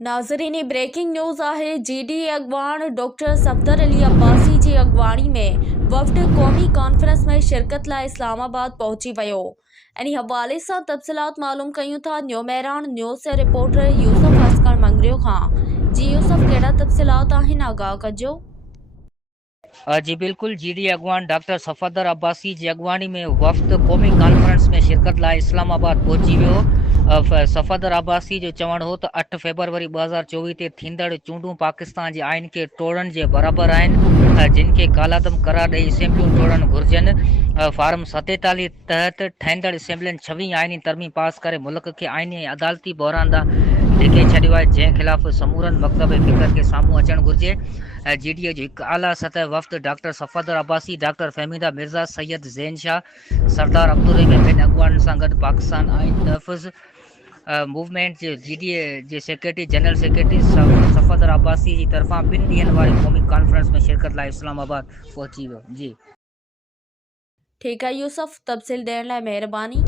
नाज़रीन, breaking news आहे। GD अॻवान डॉक्टर सफदर अली अब्बासी जी अॻवानी में वफ़द क़ौमी कॉन्फ्रेंस में शिरकत लाइ इस्लामाबाद पहुची वियो। इन हवाले सां तफ़सीलात मालूम कयूं था न्यू मेरान न्यूज़ जे रिपोर्टर यूसुफ अस्कर मंगरियो खां। जी यूसुफ, कहिड़ा तफ़सीलात आहिनि, आगाह कजो। जी बिल्कुल। GD अॻवान डॉक्टर सफ़दर अब्बासी जी अॻवानी में वफ़द क़ौमी कॉन्फ्रेंस में शिरकत लाइ इस्लामाबाद पहुची वियो। सफ़दर अब्बासी जो चवणु हो त 8 फ़रवरी 2024 ते थींदड़ चूंडूं पाकिस्तान जे आइन खे टोड़ण जे बराबरि आहिनि, जिन खे कालादम करार ॾेई असेंबलियूं टोड़णु घुरिजनि। फार्म 47 तहत ठहींदड़ असेंबलियुनि 26 आइनी तरमीम पास करे मुल्क खे आइनी ऐं अदालती बहिरान ॾांहुं धिके छॾियो आहे, जंहिं ख़िलाफ़ समूरनि मकतब फ़िक्र खे साम्हूं अचणु घुरिजे। GD जो हिकु आला सतह वफ़द डॉक्टर सफ़दर अब्बासी, डॉक्टर फहमीदा मिर्ज़ा, सैयद ज़ैन शाह, सरदार अब्दुर्रहीम बिन अॻवान सां गॾु पाकिस्तान आइन तहफ़ुज़ मूवमेंट जे GD जे सेक्रेटरी जनरल सेक्रेटरी सफ़दर अब्बासी जी तरफ़ां 2 ॾींहंनि वारी क़ौमी कॉन्फ्रेंस में शिरकत लाइ इस्लामाबाद पहुची वियो। जी ठीक है यूसुफ, तफ़सील ॾियण लाइ महिरबानी।